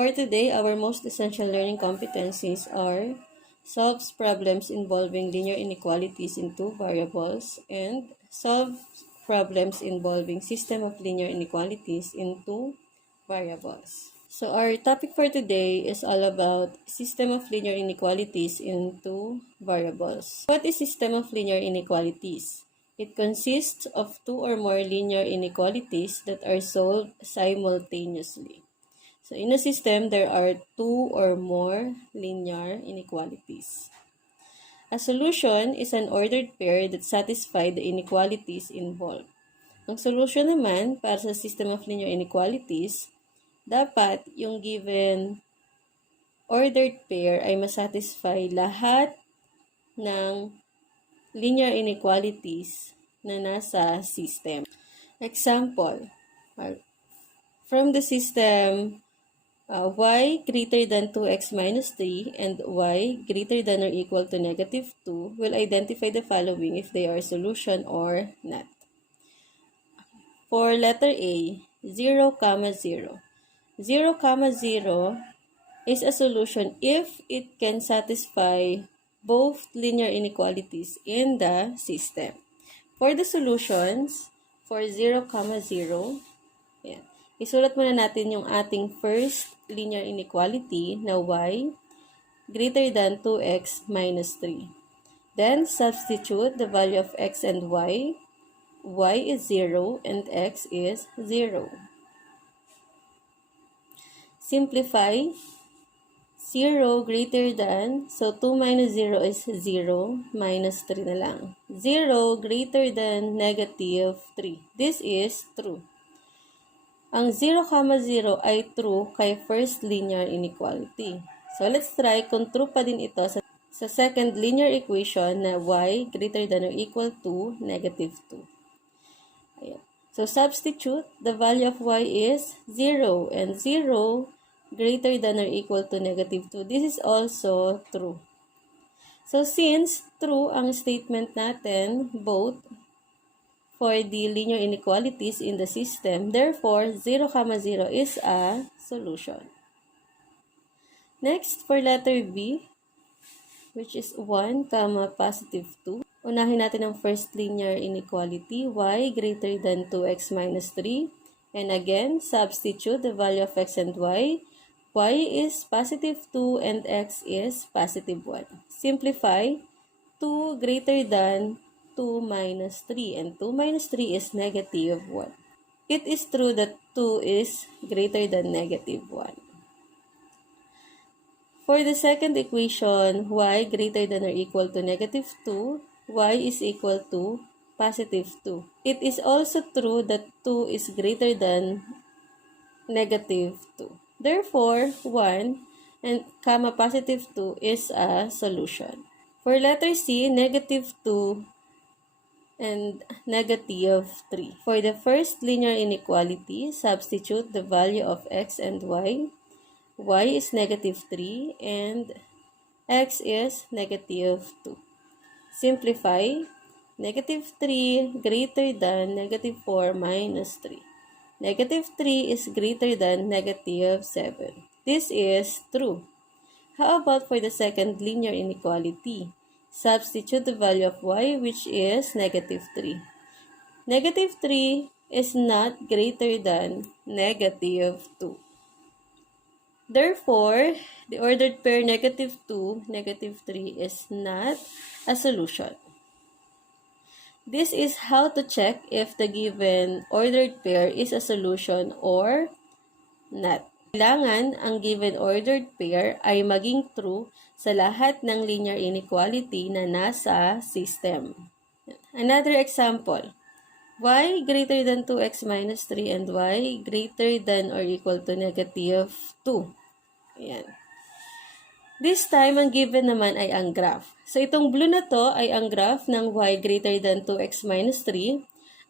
For today, our most essential learning competencies are solve problems involving linear inequalities in two variables and solve problems involving system of linear inequalities in two variables. So our topic for today is all about system of linear inequalities in two variables. What is system of linear inequalities? It consists of two or more linear inequalities that are solved simultaneously. So in a system, there are two or more linear inequalities. A solution is an ordered pair that satisfies the inequalities involved. Ang solution naman para sa system of linear inequalities, dapat yung given ordered pair ay masatisfy lahat ng linear inequalities na nasa system. Example, from the system y greater than 2x minus 3 and y greater than or equal to negative 2 will identify the following if they are solution or not. For letter A, 0, 0. 0, 0 is a solution if it can satisfy both linear inequalities in the system. For the solutions, for 0, 0, yan. Isulat muna natin yung ating first linear inequality na y greater than 2x minus 3. Then, substitute the value of x and y. Y is 0 and x is 0. Simplify. 0 greater than, so 2 minus 0 is 0, minus 3 na lang. 0 greater than negative 3. This is true. Ang 0, 0 ay true kay first linear inequality. So, let's try kung true pa din ito sa second linear equation na y greater than or equal to negative 2. Ayan. So, substitute, the value of y is 0 and 0 greater than or equal to negative 2. This is also true. So, since true ang statement natin, both for the linear inequalities in the system, therefore, 0, 0 is a solution. Next, for letter B, which is 1, positive 2. Unahin natin ang first linear inequality, y greater than 2x minus 3. And again, substitute the value of x and y. Y is positive 2 and x is positive 1. Simplify, 2 greater than 2 minus 3, and 2 minus 3 is negative 1. It is true that 2 is greater than negative 1. For the second equation, y greater than or equal to negative 2, y is equal to positive 2. It is also true that 2 is greater than negative 2. Therefore, 1 and positive 2 is a solution. For letter C, negative 2 and negative 3. For the first linear inequality, substitute the value of x and y. Y is negative 3 and x is negative 2. Simplify, negative 3 greater than negative 4 minus 3. Negative 3 is greater than negative 7. This is true. How about for the second linear inequality? Substitute the value of y, which is negative 3. Negative 3 is not greater than negative 2. Therefore, the ordered pair negative 2, negative 3 is not a solution. This is how to check if the given ordered pair is a solution or not. Kailangan ang given ordered pair ay maging true sa lahat ng linear inequality na nasa system. Another example, y greater than 2x minus 3 and y greater than or equal to negative 2. Ayan. This time, ang given naman ay ang graph. So, itong blue na to ay ang graph ng y greater than 2x minus 3.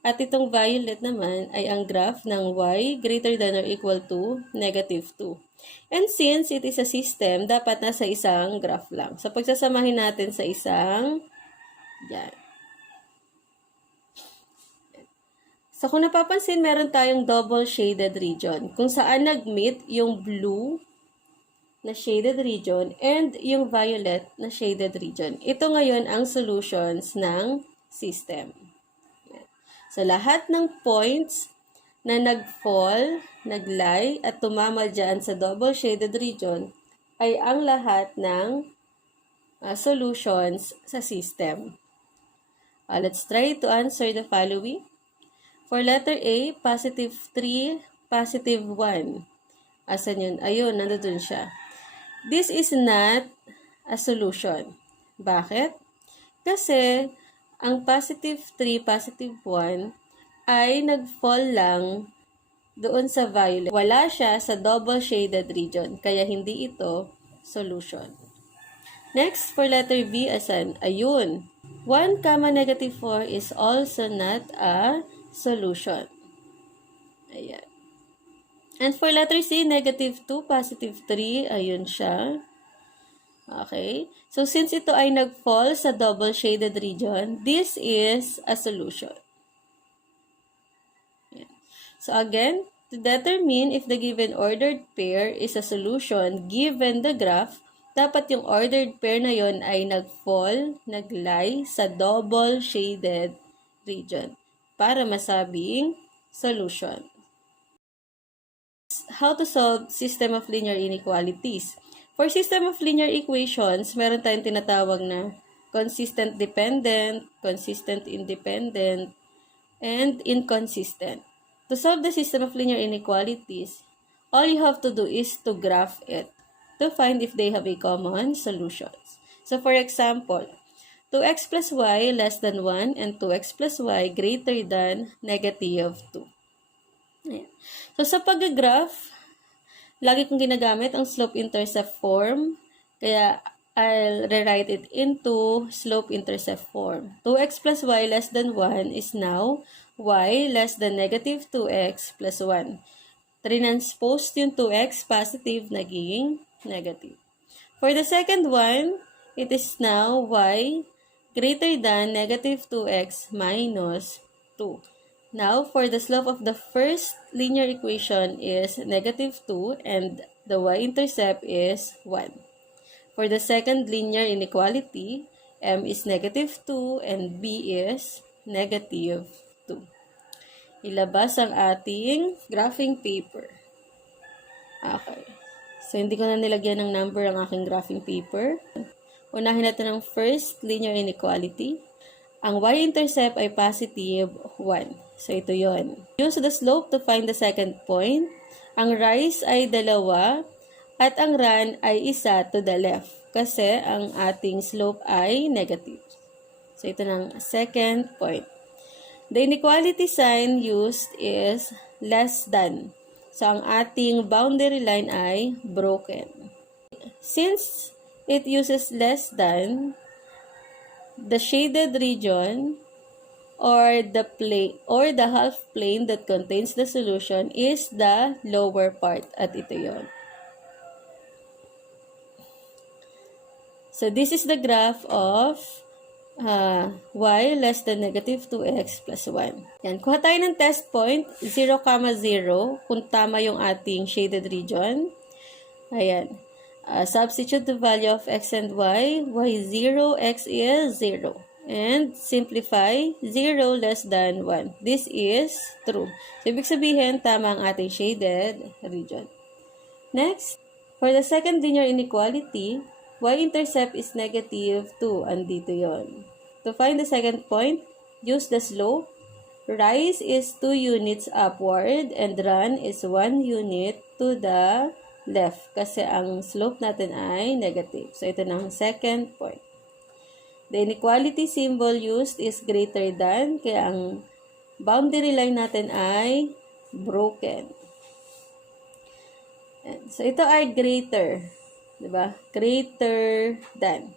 At itong violet naman ay ang graph ng y greater than or equal to negative 2. And since it is a system, dapat nasa isang graph lang. So, pagsasamahin natin sa isang, yan. So, kung napapansin, meron tayong double shaded region kung saan nag-meet yung blue na shaded region and yung violet na shaded region. Ito ngayon ang solutions ng system. So, lahat ng points na nag-fall, nag-lie, at tumama dyan sa double shaded region ay ang lahat ng solutions sa system. Let's try to answer the following. For letter A, positive 3, positive 1. Asan yun? Ayun, nandun siya. This is not a solution. Bakit? Kasi ang positive 3, positive 1 ay nag-fall lang doon sa violet. Wala siya sa double shaded region, kaya hindi ito solution. Next, for letter B, asan? Ayun. 1, negative 4 is also not a solution. Ayan. And for letter C, negative 2, positive 3, ayun siya. Okay. So, since ito ay nag-fall sa double shaded region, this is a solution. Ayan. So, again, to determine if the given ordered pair is a solution given the graph, dapat yung ordered pair na yon ay nag-fall, nag-lie sa double shaded region para masabing solution. How to solve system of linear inequalities? For system of linear equations, meron tayong tinatawag na consistent dependent, consistent independent, and inconsistent. To solve the system of linear inequalities, all you have to do is to graph it to find if they have a common solution. So, for example, 2x plus y less than 1 and 2x plus y greater than negative 2. Ayan. So, sa pag-graph, lagi kong ginagamit ang slope-intercept form. Kaya, I'll rewrite it into slope-intercept form. 2x plus y less than 1 is now y less than negative 2x plus 1. Transpose yung 2x positive, naging negative. For the second one, it is now y greater than negative 2x minus 2. Now, for the slope of the first linear equation is negative 2 and the y-intercept is 1. For the second linear inequality, m is negative 2 and b is negative 2. Ilabas ang ating graphing paper. Okay. So, hindi ko na nilagyan ng number ang aking graphing paper. Unahin natin ang first linear inequality. Ang y-intercept ay positive 1. So, ito yon. Use the slope to find the second point. Ang rise ay 2 at ang run ay 1 to the left kasi ang ating slope ay negative. So, ito ng second point. The inequality sign used is less than. So, ang ating boundary line ay broken. Since it uses less than, the shaded region or the plane or the half plane that contains the solution is the lower part at ito yon. So this is the graph of y less than negative 2x plus 1. Yan. Kuha tayo ng test point 0, 0 kung tama yung ating shaded region. Ayan. Substitute the value of x and y. y0, x is 0. And simplify 0 less than 1. This is true. So, ibig sabihin, tama ang ating shaded region. Next, for the second linear inequality, y-intercept is negative 2. Andito yon. To find the second point, use the slope. Rise is 2 units upward and run is 1 unit to the left kasi ang slope natin ay negative. So, ito na ang second point. The inequality symbol used is greater than, kaya ang boundary line natin ay broken. And so, ito ay greater. Diba? Greater than.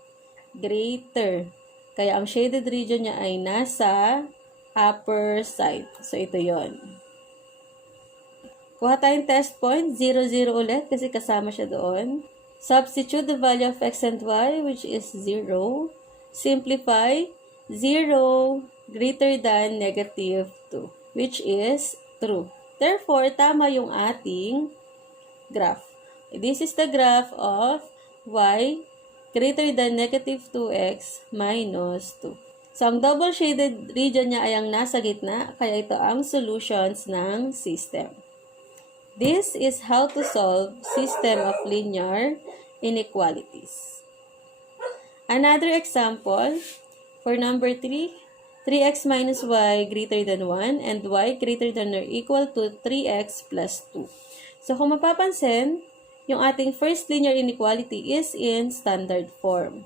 Greater. Kaya ang shaded region niya ay nasa upper side. So, ito yon. Kuha tayong test point, 0, 0 ulit kasi kasama siya doon. Substitute the value of x and y, which is 0. Simplify 0 greater than negative 2, which is true. Therefore, tama yung ating graph. This is the graph of y greater than negative 2x minus 2. So, ang double shaded region niya ay ang nasa gitna, kaya ito ang solutions ng system. This is how to solve system of linear inequalities. Another example, for number 3, 3x minus y greater than 1 and y greater than or equal to 3x plus 2. So, kung mapapansin, yung ating first linear inequality is in standard form,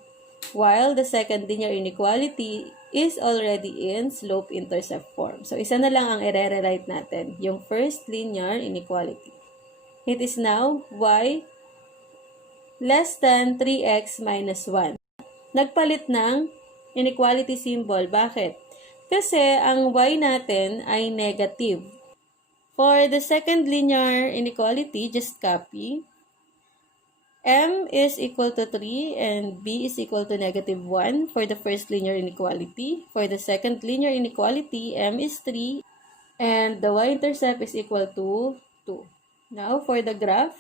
while the second linear inequality is already in slope-intercept form. So, isa na lang ang i-rewrite natin, yung first linear inequality. It is now y less than 3x minus 1. Nagpalit ng inequality symbol. Bakit? Kasi ang y natin ay negative. For the second linear inequality, just copy. M is equal to 3 and B is equal to negative 1 for the first linear inequality. For the second linear inequality, M is 3 and the y-intercept is equal to 2. Now, for the graph,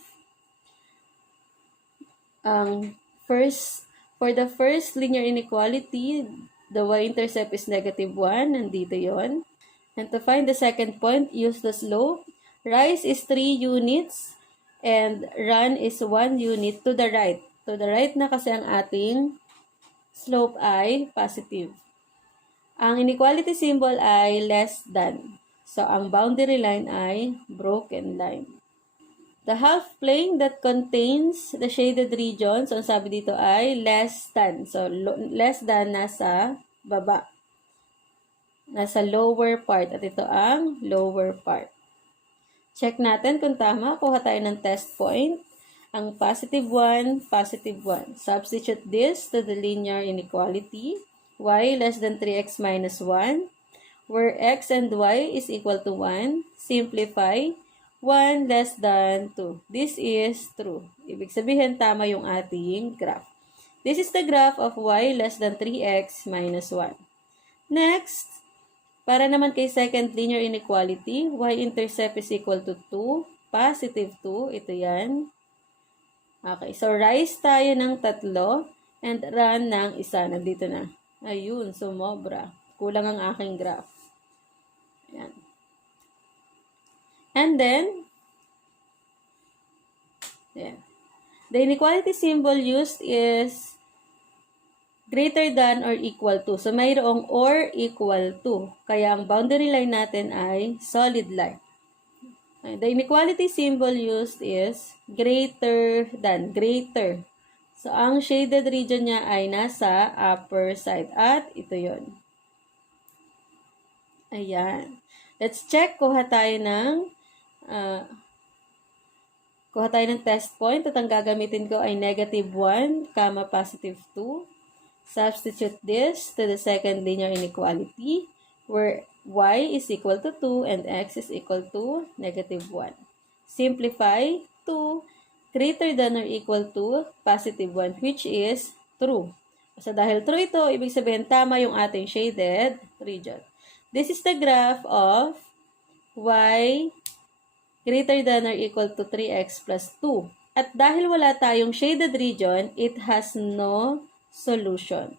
for the first linear inequality, the y-intercept is negative 1, nandito yon. And to find the second point, use the slope. Rise is 3 units and run is 1 unit to the right. To the right na kasi ang ating slope ay positive. Ang inequality symbol ay less than. So, ang boundary line ay broken line. The half plane that contains the shaded region, so ang sabi dito ay less than. So, less than nasa baba. Nasa lower part. At ito ang lower part. Check natin kung tama. Kuha tayo ng test point. Ang positive 1, positive 1. Substitute this to the linear inequality. Y less than 3x minus 1. Where x and y is equal to 1. Simplify. 1 less than 2. This is true. Ibig sabihin, tama yung ating graph. This is the graph of y less than 3x minus 1. Next, para naman kay second linear inequality, y-intercept is equal to 2, positive 2, ito yan. Okay, so rise tayo ng 3 and run ng 1. Nandito na. Ayun, sumobra. Kulang ang aking graph. Ayan. And then, yeah. The inequality symbol used is greater than or equal to. So, mayroong or equal to. Kaya ang boundary line natin ay solid line. The inequality symbol used is greater than, greater. So, ang shaded region niya ay nasa upper side. At ito yon. Ayan. Let's check. Kuha tayo ng test point. At ang gagamitin ko ay negative 1, positive 2. Substitute this to the second linear inequality where y is equal to 2 and x is equal to negative 1. Simplify 2 greater than or equal to positive 1 which is true. So dahil true ito, ibig sabihin tama yung ating shaded region. This is the graph of y greater than or equal to 3x plus 2. At dahil wala tayong shaded region, it has no solution.